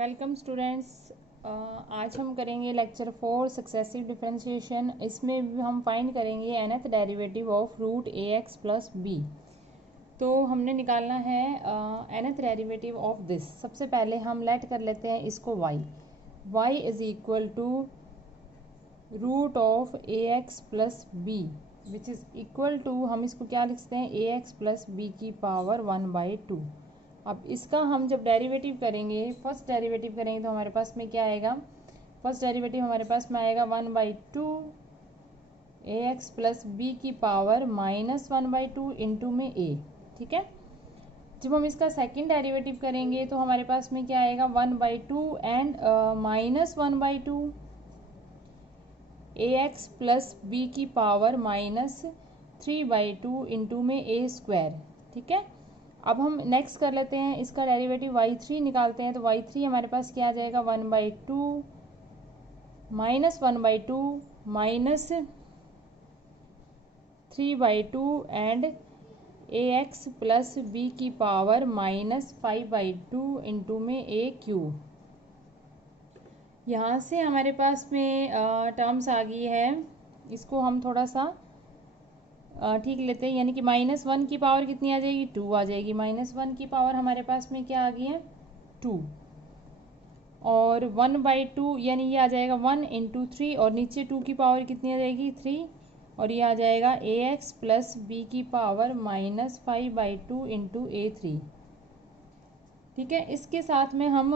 Welcome students. आज हम करेंगे लेक्चर 4 सक्सेसिव डिफरेंशिएशन। इसमें भी हम फाइंड करेंगे nth derivative of root A x plus B. तो हमने निकालना है nth डेरिवेटिव ऑफ दिस। सबसे पहले हम लेट कर लेते हैं इसको y is equal to root of A x plus B which is equal to, हम इसको क्या लिखते हैं, ए एक्स प्लस बी की पावर 1/2। अब इसका हम जब डेरिवेटिव करेंगे, फर्स्ट डेरिवेटिव करेंगे, तो हमारे पास में क्या आएगा, फर्स्ट डेरिवेटिव हमारे पास में आएगा 1/2 ए एक्स प्लस बी की पावर -1/2 इंटू में ए। ठीक है। जब हम इसका सेकेंड डेरिवेटिव करेंगे तो हमारे पास में क्या आएगा, 1/2 and -1/2 A x plus B की पावर -3/2 इंटू में ए स्क्वायर। ठीक है। अब हम नेक्स्ट कर लेते हैं इसका डेरिवेटिव y3 निकालते हैं। तो y3 हमारे पास क्या आ जाएगा, 1/2 -1/2 -3/2 and A x plus B की पावर -5/2 इंटू में ए क्यूब। यहाँ से हमारे पास में टर्म्स आ गई है, इसको हम थोड़ा सा ठीक लेते हैं, यानी कि -1 की पावर कितनी आ जाएगी, 2 आ जाएगी। -1 की पावर हमारे पास में क्या आ गई है, 2, और 1/2 यानी ये आ जाएगा 1 इंटू 3, और नीचे 2 की पावर कितनी आ जाएगी, 3, और ये आ जाएगा ए एक्स प्लस बी की पावर -5/2 इंटू A3। ठीक है। इसके साथ में हम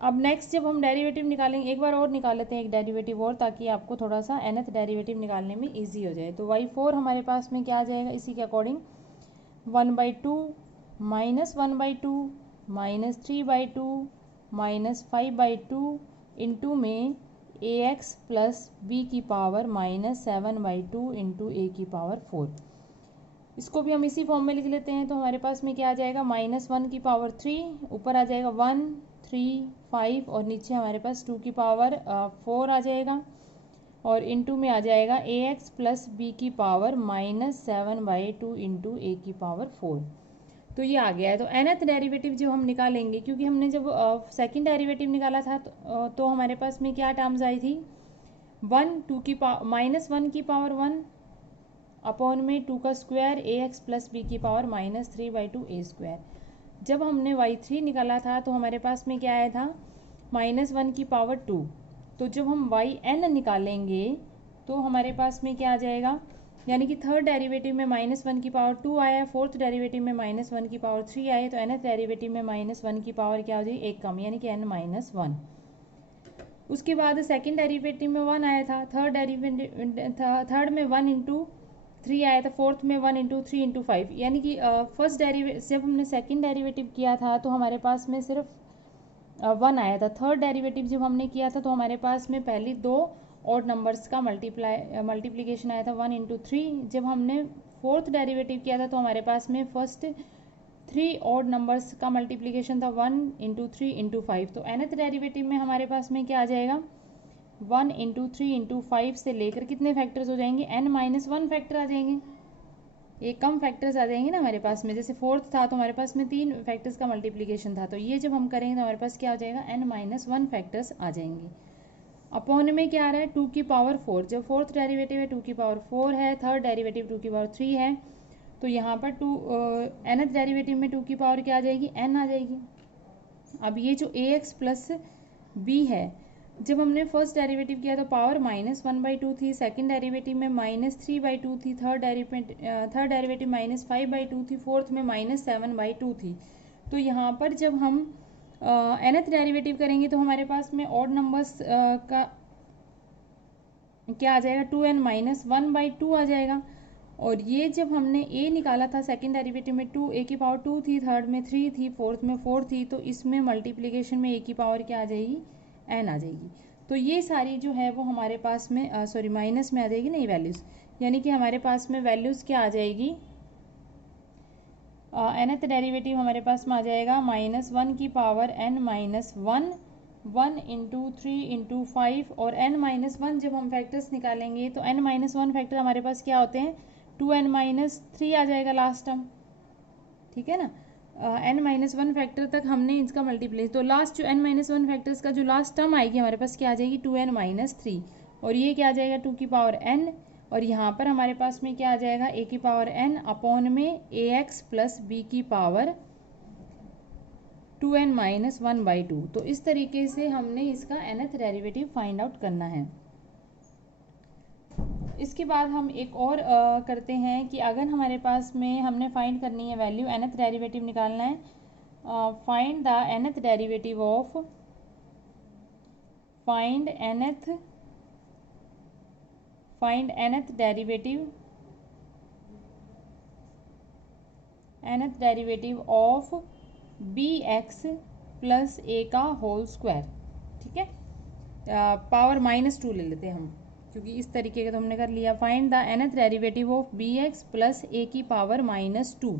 अब नेक्स्ट जब हम डेरिवेटिव निकालेंगे, एक बार और निकाल लेते हैं एक डेरिवेटिव और, ताकि आपको थोड़ा सा nth डेरिवेटिव निकालने में इजी हो जाए। तो y4 हमारे पास में क्या आ जाएगा, इसी के अकॉर्डिंग 1/2 -1/2 -3/2 -5/2 इंटू में ए एक्स प्लस बी की पावर -7/2 इंटू ए की पावर 4। इसको भी हम इसी फॉर्म में लिख लेते हैं। तो हमारे पास में क्या आ जाएगा, -1 की पावर 3, ऊपर आ जाएगा 1 3 5, और नीचे हमारे पास 2 की पावर 4 आ जाएगा, और इंटू में आ जाएगा ए एक्स प्लस बी की पावर -7/2 इंटू ए की पावर 4। तो ये आ गया है। तो nth डेरिवेटिव जो हम निकालेंगे, क्योंकि हमने जब सेकंड डेरिवेटिव निकाला था तो हमारे पास में क्या टर्म्स आई थी, 1 2 की पावर -1 की पावर 1 अपॉन में 2 का स्क्वायर ए एक्स प्लस बी की पावर -3/2 ए स्क्वायर। जब हमने y3 निकाला था तो हमारे पास में क्या आया था, -1 की पावर 2। तो जब हम yn निकालेंगे तो हमारे पास में क्या आ जाएगा, यानी कि थर्ड डेरिवेटिव में -1 की पावर 2 आया, फोर्थ डेरिवेटिव में -1 की पावर 3 आए, तो nth डेरिवेटिव में -1 की पावर क्या हो जाएगी, एक कम, यानी कि n-1। उसके बाद सेकेंड डेरिवेटिव में 1 आया था, थर्ड में 1 इंटू 3 आया था, फोर्थ में 1 इंटू 3 इंटू 5, यानी कि फर्स्ट डेरिवेटिव जब हमने सेकंड डेरिवेटिव किया था तो हमारे पास में सिर्फ 1 आया था। थर्ड डेरिवेटिव जब हमने किया था तो हमारे पास में पहले 2 ऑड नंबर्स का मल्टीप्लिकेशन आया था, 1 इंटू 3। जब हमने फोर्थ डेरिवेटिव किया था तो हमारे पास में फर्स्ट 3 ऑड नंबर्स का मल्टीप्लिकेशन था, 1 इंटू 3 इंटू 5। तो nth डेरिवेटिव में हमारे पास में क्या आ जाएगा, 1 इंटू 3 इंटू 5 से लेकर कितने फैक्टर्स हो जाएंगे, n-1 फैक्टर आ जाएंगे, एक कम फैक्टर्स आ जाएंगे ना हमारे पास में। जैसे फोर्थ था तो हमारे पास में 3 फैक्टर्स का मल्टीप्लिकेशन था, तो ये जब हम करेंगे तो हमारे पास क्या हो जाएगा, n-1 फैक्टर्स आ जाएंगे। अपॉन में क्या आ रहा है, 2 की पावर 4। जब फोर्थ डेरिवेटिव है 2 की पावर 4 है, थर्ड डेरिवेटिव 2 की पावर 3 है, तो यहाँ पर nth डेरिवेटिव में 2 की पावर क्या आ जाएगी, n आ जाएगी। अब ये जो ए एक्स प्लस बी है, जब हमने फर्स्ट डेरिवेटिव किया तो पावर -1/2 थी, सेकंड डेरिवेटिव में -3/2 थी, थर्ड डेरिवेटिव -5/2 थी, फोर्थ में -7/2 थी। तो यहाँ पर जब हम nth डेरिवेटिव करेंगे तो हमारे पास में ऑड नंबर्स का क्या आ जाएगा, 2n-1/2 आ जाएगा। और ये जब हमने a निकाला था सेकंड डेरिवेटिव में 2, a की पावर 2 थी, थर्ड में 3 थी, फोर्थ में 4 थी, तो इसमें मल्टीप्लिकेशन में a की पावर क्या आ जाएगी, n आ जाएगी। तो ये सारी जो है वो हमारे पास में सॉरी माइनस में आ जाएगी, नहीं वैल्यूज़, यानी कि हमारे पास में वैल्यूज़ क्या आ जाएगी, nth डेरिवेटिव हमारे पास में आ जाएगा -1 की पावर n-1, 1 इंटू 3 इंटू 5, और n-1 जब हम फैक्टर्स निकालेंगे तो n-1 फैक्टर हमारे पास क्या होते हैं, 2n-3 आ जाएगा लास्ट टर्म। ठीक है ना। n माइनस वन फैक्टर तक हमने इसका मल्टीप्लाई, तो लास्ट जो n माइनस वन फैक्टर्स का जो लास्ट टर्म आएगी हमारे पास क्या आ जाएगी 2n माइनस थ्री, और ये क्या आ जाएगा 2 की पावर n, और यहाँ पर हमारे पास में क्या आ जाएगा a की पावर n अपॉन में ax प्लस b की power 2n minus one by two. तो इस तरीके से हमने इसका nth डेरिवेटिव फाइंड आउट करना है। इसके बाद हम एक और करते हैं कि अगर हमारे पास में हमने फाइंड करनी है वैल्यू, nth डेरिवेटिव निकालना है, find the nth derivative of, find nth derivative of bx plus a का होल स्क्वायर। ठीक है, पावर माइनस टू ले लेते हैं हम, क्योंकि इस तरीके का तो हमने कर लिया। Find the nth derivative of bx plus a की पावर माइनस टू।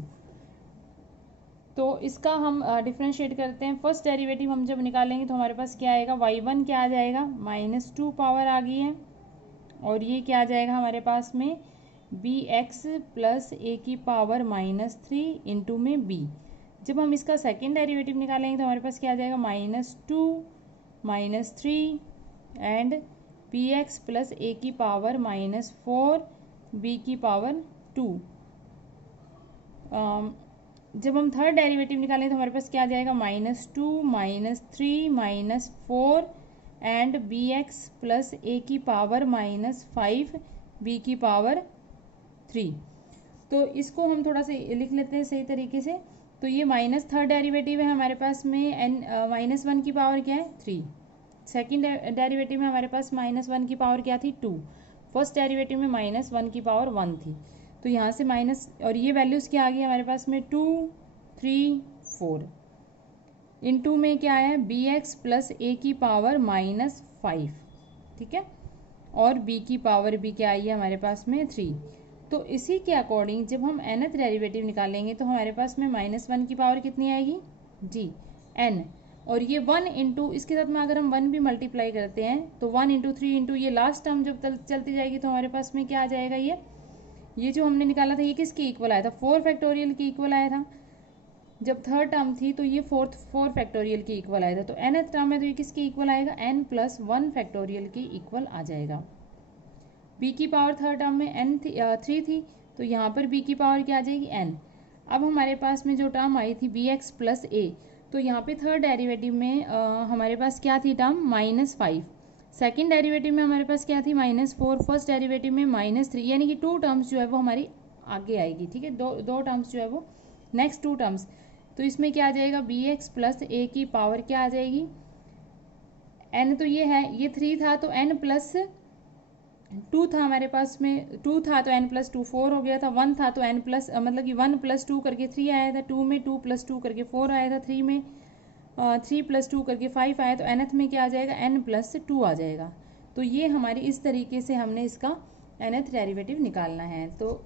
तो इसका हम डिफ्रेंशिएट करते हैं। फर्स्ट डेरिवेटिव हम जब निकालेंगे तो हमारे पास क्या आएगा, y1 क्या आ जाएगा माइनस टू पावर आ गई है, और ये क्या आ जाएगा हमारे पास में bx प्लस a की पावर माइनस थ्री इंटू में b। जब हम इसका सेकेंड डेरिवेटिव निकालेंगे तो हमारे पास क्या आ जाएगा minus two minus three and bx plus a की पावर माइनस फोर b की पावर टू। जब हम थर्ड डेरिवेटिव निकालें तो हमारे पास क्या आ जाएगा minus two minus three minus four and bx plus a की पावर माइनस फाइव b की पावर थ्री। तो इसको हम थोड़ा सा लिख लेते हैं सही तरीके से। तो ये माइनस थर्ड डेरिवेटिव है हमारे पास में एन माइनस वन की पावर क्या है थ्री। सेकेंड डेरिवेटिव में हमारे पास माइनस वन की पावर क्या थी टू। फर्स्ट डेरिवेटिव में माइनस वन की पावर वन थी। तो यहाँ से माइनस, और ये वैल्यूज़ क्या आ गई हमारे पास में two three four. Into में क्या है bx प्लस a की पावर माइनस फाइव। ठीक है, और b की पावर भी क्या आई है हमारे पास में थ्री। तो इसी के अकॉर्डिंग जब हम nth डेरिवेटिव निकालेंगे तो हमारे पास में माइनस वन की पावर कितनी आएगी जी n, और ये वन इंटू इसके साथ में अगर हम वन भी मल्टीप्लाई करते हैं तो वन इंटू थ्री इंटू ये लास्ट टर्म जब चलती जाएगी तो हमारे पास में क्या आ जाएगा, ये जो हमने निकाला था ये किसके इक्वल आया था, फोर फैक्टोरियल के इक्वल आया था। जब थर्ड टर्म थी तो ये फोर फैक्टोरियल के इक्वल आया था। तो nth टर्म है तो ये किसके इक्वल आएगा n प्लस वन फैक्टोरियल के इक्वल आ जाएगा। b की पावर थर्ड टर्म में n थ्री थी, तो यहाँ पर b की पावर क्या आ जाएगी n। अब हमारे पास में जो टर्म आई थी bx प्लस a, तो यहाँ पे थर्ड डेरिवेटिव में हमारे पास क्या थी term minus five. Second derivative में हमारे पास क्या थी माइनस फोर। फर्स्ट डेरिवेटिव में माइनस थ्री, यानी कि टू टर्म्स जो है वो हमारी आगे आएगी। ठीक है, दो टर्म्स जो है वो नेक्स्ट टू टर्म्स। तो इसमें क्या आ जाएगा bx प्लस a की पावर क्या आ जाएगी n। तो ये है, ये थ्री था तो n प्लस टू था हमारे पास में, टू था तो n प्लस टू फोर हो गया था, वन था तो n प्लस मतलब कि वन प्लस टू करके थ्री आया था, टू में टू प्लस टू करके फोर आया था, थ्री में थ्री प्लस टू करके फाइव आया, तो nth में क्या आ जाएगा n प्लस टू आ जाएगा। तो ये हमारी इस तरीके से हमने इसका nth डेरिवेटिव निकालना है। तो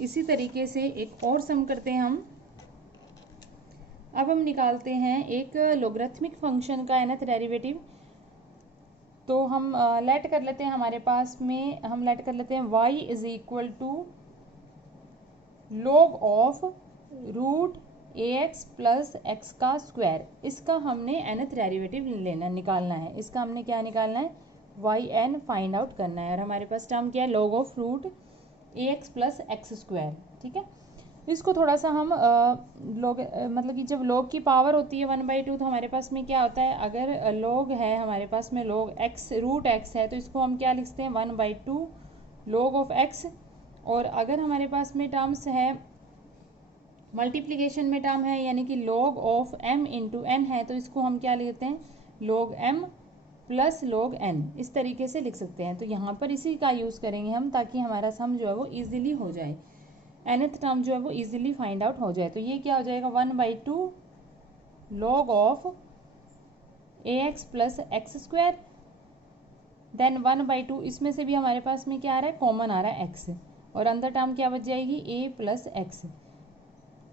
इसी तरीके से एक और सम करते हैं हम। अब हम निकालते हैं एक लोगरिथमिक फंक्शन का nth डेरिवेटिव। तो हम लेट कर लेते हैं, हमारे पास में हम लेट कर लेते हैं y is equal to log of root ax plus x का स्क्वायर। इसका हमने nth डेरिवेटिव निकालना है। इसका हमने क्या निकालना है yn फाइंड आउट करना है, और हमारे पास टर्म क्या है log of root ax plus x square. ठीक है, इसको थोड़ा सा हम लोग मतलब कि जब log की पावर होती है वन बाई टू तो हमारे पास में क्या होता है, अगर log है हमारे पास में log x रूट x है तो इसको हम क्या लिखते हैं one by two log of x। और अगर हमारे पास में टर्म्स है मल्टीप्लिकेशन में टर्म है यानी कि log of m into n है तो इसको हम क्या लिखते हैं log m plus log n। इस तरीके से लिख सकते हैं। तो यहाँ पर इसी का यूज़ करेंगे हम ताकि हमारा सम जो है वो ईजिली हो जाए, nth टर्म जो है वो ईजिली फाइंड आउट हो जाए। तो ये क्या हो जाएगा one by two log of ax plus x square, then one by two इसमें से भी हमारे पास में क्या आ रहा है कॉमन आ रहा है x, और अंदर टर्म क्या बच जाएगी a प्लस एक्स,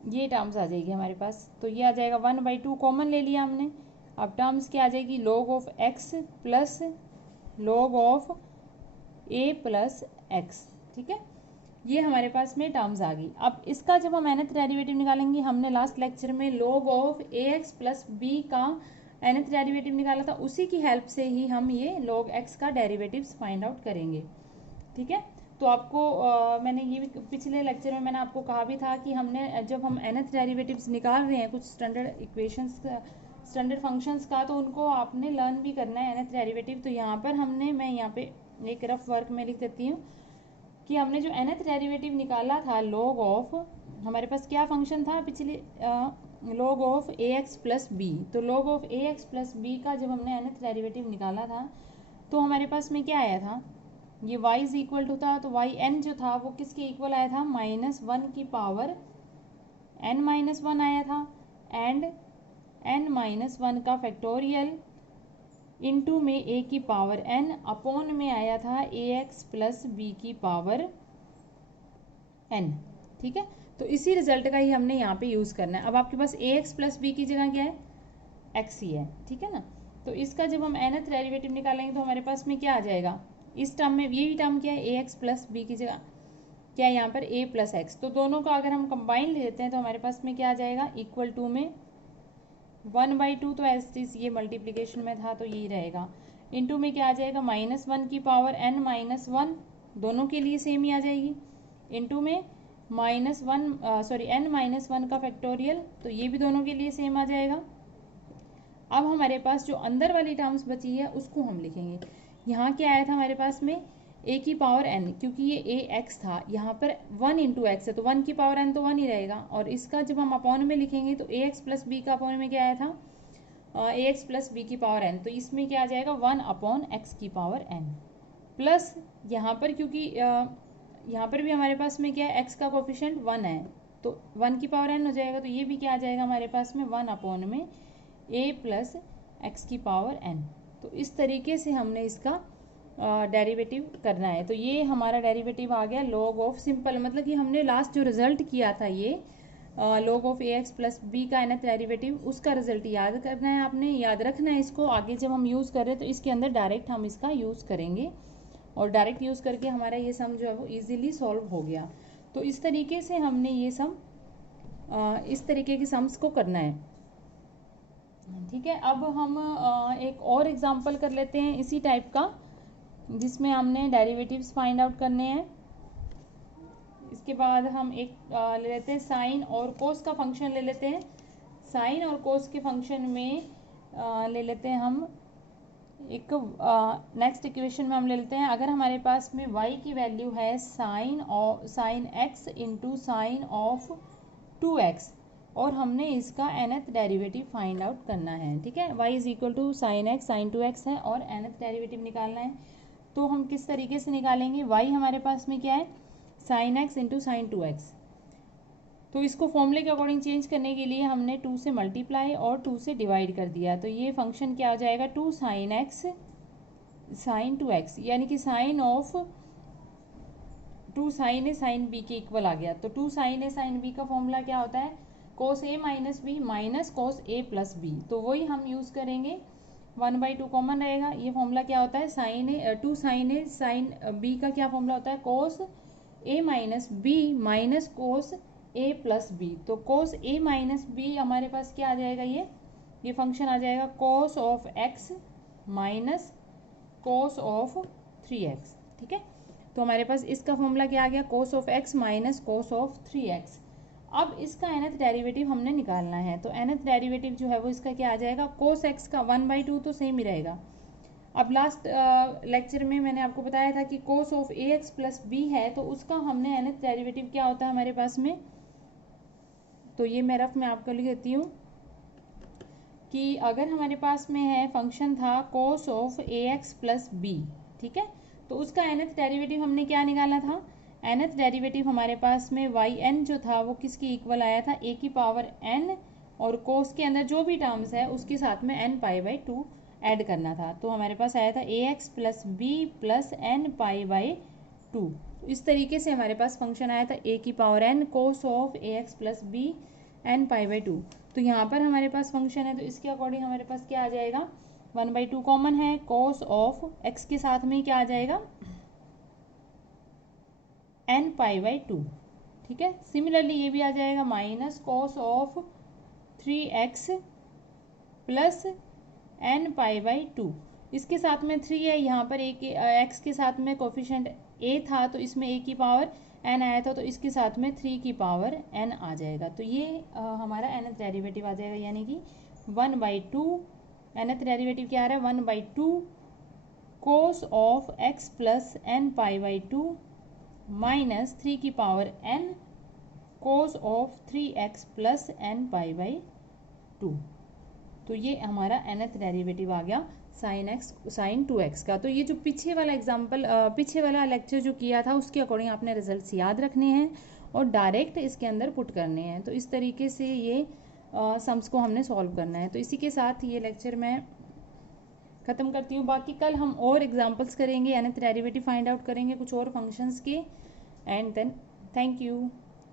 ये टर्म्स आ जाएगी हमारे पास। तो ये आ जाएगा वन बाई टू कॉमन ले लिया हमने। अब टर्म्स क्या आ जाएगी log of x plus log of a plus x. ठीक है, ये हमारे पास में टर्म्स आ गई। अब इसका जब हम nth डेरिवेटिव निकालेंगे, हमने लास्ट लेक्चर में log of ax plus B का nth डेरिवेटिव निकाला था, उसी की हेल्प से ही हम ये log x का डेरिवेटिव्स फाइंड आउट करेंगे। ठीक है, तो आपको मैंने ये भी पिछले लेक्चर में मैंने आपको कहा भी था कि हमने जब हम nth डेरिवेटिव्स निकाल रहे हैं कुछ स्टैंडर्ड इक्वेशंस स्टैंडर्ड फंक्शंस का, तो उनको आपने लर्न भी करना है nth डेरिवेटिव। तो यहाँ पर मैं यहाँ पे एक रफ वर्क में लिख देती हूँ कि हमने जो nth डेरिवेटिव निकाला था log ऑफ, हमारे पास क्या फंक्शन था पिछले, log of ax plus B. तो log of ax plus B का जब हमने nth डेरिवेटिव निकाला था, तो हमारे पास में क्या आया था, ये y इज इक्वल टू था, तो y n जो था वो किसके इक्वल आया था, -1 की पावर n-1 आया था, एंड n-1 का फैक्टोरियल इनटू में a की पावर n अपॉन में आया था ax प्लस b की पावर n। ठीक है, तो इसी रिजल्ट का ही हमने यहाँ पे यूज़ करना है। अब आपके पास ax प्लस b की जगह क्या है, x ही है। ठीक है ना, तो इसका जब हम nth डेरिवेटिव निकालेंगे तो हमारे पास में क्या आ जाएगा, इस टर्म में यही टर्म क्या है, ax प्लस b की जगह क्या है यहाँ पर a प्लस एक्स। तो दोनों का अगर हम कंबाइन ले लेते हैं तो हमारे पास में क्या आ जाएगा, इक्वल टू में 1/2, तो एस ये मल्टीप्लीकेशन में था तो यही रहेगा, इनटू में क्या आ जाएगा, -1 की पावर n-1, दोनों के लिए सेम ही आ जाएगी, इनटू में n-1 का फैक्टोरियल, तो ये भी दोनों के लिए सेम आ जाएगा। अब हमारे पास जो अंदर वाली टर्म्स बची है उसको हम लिखेंगे। यहाँ क्या आया था हमारे पास में, a की पावर n, क्योंकि ये ax था, यहाँ पर 1 इंटू एक्स है तो 1 की पावर n तो 1 ही रहेगा, और इसका जब हम अपॉन में लिखेंगे तो ax प्लस बी का अपॉन में क्या आया था, ax प्लस बी की पावर n, तो इसमें क्या आ जाएगा 1 अपॉन x की पावर n, प्लस यहाँ पर क्योंकि यहाँ पर भी हमारे पास में क्या है, x का कोफिशिएंट 1 है तो 1 की पावर n हो जाएगा, तो ये भी क्या आ जाएगा हमारे पास में 1 अपॉन में a प्लस एक्स की पावर n। तो इस तरीके से हमने इसका डेरिवेटिव करना है। तो ये हमारा डेरिवेटिव आ गया log ऑफ, सिंपल मतलब कि हमने लास्ट जो रिजल्ट किया था ये log of ax plus B का nth डेरिवेटिव, उसका रिजल्ट याद करना है, आपने याद रखना है इसको। आगे जब हम यूज़ कर रहे हैं तो इसके अंदर डायरेक्ट हम इसका यूज़ करेंगे, और डायरेक्ट यूज़ करके हमारा ये सम जो है वो ईजिली सॉल्व हो गया। तो इस तरीके से हमने ये सम इस तरीके के सम्स को करना है। ठीक है, अब हम एक और एग्जांपल कर लेते हैं इसी टाइप का, जिसमें हमने डेरिवेटिव्स फाइंड आउट करने हैं। इसके बाद हम एक ले लेते हैं साइन और कोस का फंक्शन ले लेते हैं। साइन और कोस के फंक्शन में ले लेते हैं हम एक नेक्स्ट इक्वेशन में हम ले लेते हैं, अगर हमारे पास में y की वैल्यू है sine x into sine of 2x, और हमने इसका nth डेरिवेटिव फाइंड आउट करना है। ठीक है, y is equal to sine x sine 2x है और nth डेरिवेटिव निकालना है। तो हम किस तरीके से निकालेंगे, y हमारे पास में क्या है, sine x into sign 2x, तो इसको फॉर्मूले के अकॉर्डिंग चेंज करने के लिए हमने 2 से मल्टीप्लाई और 2 से डिवाइड कर दिया, तो ये फंक्शन क्या हो जाएगा, 2 साइन x साइन 2x, यानी कि sine of 2 sine A sine B के इक्वल आ गया। तो 2 साइन ए साइन बी का फॉर्मूला क्या होता है, cos A minus B minus cos A plus B, तो वही हम यूज़ करेंगे, 1/2 कॉमन रहेगा। ये फॉर्मूला क्या होता है, sign A 2 sine A sine B का क्या फॉर्मूला होता है, cos A minus B minus cos A plus B. तो कोस ए माइनस बी हमारे पास क्या आ जाएगा, ये फंक्शन आ जाएगा cos of x minus cos of 3x। ठीक है, तो हमारे पास इसका फॉर्मूला क्या आ गया, cos of x minus cos of 3x। अब इसका nth डेरिवेटिव हमने निकालना है, तो nth डेरिवेटिव जो है वो इसका क्या आ जाएगा, कोस एक्स का 1/2 तो सेम ही रहेगा। अब लास्ट लेक्चर में मैंने आपको बताया था कि cos of ax plus B है, तो उसका हमने nth डेरिवेटिव क्या होता है हमारे पास में, तो ये मैं रफ में आपको लिख देती हूँ कि अगर हमारे पास में है फंक्शन था cos of ax plus B, ठीक है, तो उसका nth डेरिवेटिव हमने क्या निकाला था, nth डेरिवेटिव हमारे पास में yn जो था वो किसकी इक्वल आया था, a की पावर n, और कोस के अंदर जो भी टर्म्स है उसके साथ में n π/2 ऐड करना था, तो हमारे पास आया था ax plus b plus n π/2। इस तरीके से हमारे पास फंक्शन आया था a की power n cos of ax plus b n π/2। तो यहाँ पर हमारे पास फंक्शन है, तो इसके अकॉर्डिंग हमारे पास क्या आ जाएगा, 1/2 कॉमन है, कोस ऑफ x के साथ में क्या आ जाएगा, एन पाई बाई टू। ठीक है, सिमिलरली ये भी आ जाएगा minus cos of 3x plus n pi by two. इसके साथ में 3 है, यहाँ पर एक x के साथ में कोफिशिएंट a था तो इसमें a की पावर n आया था, तो इसके साथ में 3 की पावर n आ जाएगा। तो ये हमारा nth डेरिवेटिव आ जाएगा, यानी कि 1/2 nth डेरिवेटिव क्या आ रहा है 1/2 cos of x plus n pi by two minus 3 की power n cos of 3x plus n pi by two. तो ये हमारा nth डेरिवेटिव आ गया साइन 2x का। तो ये जो पीछे वाला एग्जाम्पल पीछे वाला लेक्चर जो किया था उसके अकॉर्डिंग आपने रिजल्ट्स याद रखने हैं और डायरेक्ट इसके अंदर पुट करने हैं। तो इस तरीके से ये सम्स को हमने सॉल्व करना है। तो इसी के साथ ये लेक्चर मैं ख़त्म करती हूँ। बाकी कल हम और एग्जाम्पल्स करेंगे, nth डेरिवेटिव फाइंड आउट करेंगे कुछ और फंक्शंस के। And then thank you.